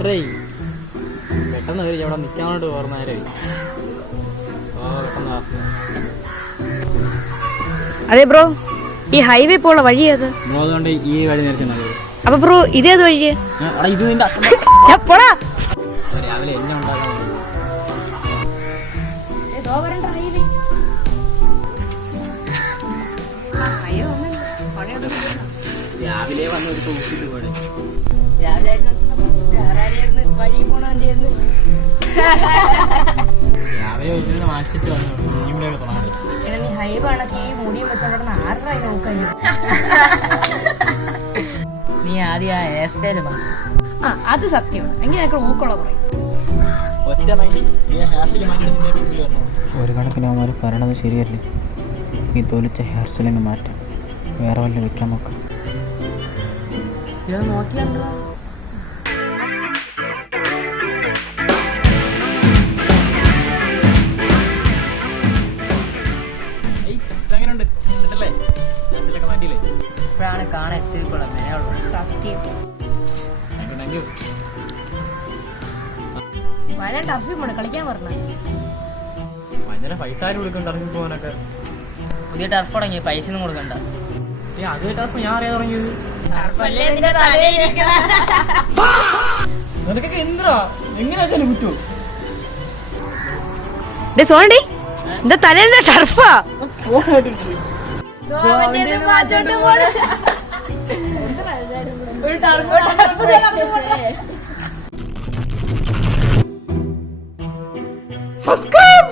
വരേ പെട്ടെന്ന് വരും. അവിടെ നിൽക്കാനോട്ട് ഓർമ്മ നേരമായി. പെട്ടെന്ന്. അതെ ബ്രോ, ഈ ഹൈവേ പോലുള്ള വഴി ഏത്? അതുകൊണ്ട് ഈ വഴി നേരിച്ചു. അപ്പൊ ബ്രോ ഇതേത് വഴിയേ? ഇത് നിന്റെ പോടാ. രാവിലെ എന്നെ ഉണ്ടാക്കാൻ രാവിലെ വന്ന് ഒരു തൂക്കിട്ട് പോലെ രാവിലെ വെച്ചിട്ട് മാറ്റിട്ട് വന്നു. നീ ആദ്യം ആ ഹെയർ സ്റ്റൈല് മാറ്റി. അത് സത്യമാണ്. എങ്കിൽ ഞങ്ങൾക്ക് ഊക്കുള്ള പറയും. ഒരു കണക്കിന് അവന്മാർ പറയണത് ശരിയല്ലേ? ഈ തൊലിച്ച ഹെയർ സ്റ്റൈലിങ് മാറ്റാം, വേറെ വല്ല വെക്കാൻ നോക്കാം. ഇത് നോക്കിയാണ്ടോ? ഇപ്പോഴാണ് കാണാൻ എത്തിരിക്കുള്ള മെനയുള്ളൂ. സത്യം. കളിക്കാൻ പറഞ്ഞു. പൈസ കൊടുക്കണ്ട ഇറങ്ങി പോകാനൊക്കെ. പുതിയ ടർഫ് തുടങ്ങി, പൈസ ഒന്നും കൊടുക്കണ്ട. അത് ടർഫ് ഞാൻ അറിയാൻ തുടങ്ങിയത്. നിനക്കൊക്കെ എന്തിനാ എങ്ങനെയാ പറ്റൂ? സോണ്ടി എന്താ തലേന്ന് ടർഫാ? Subscribe!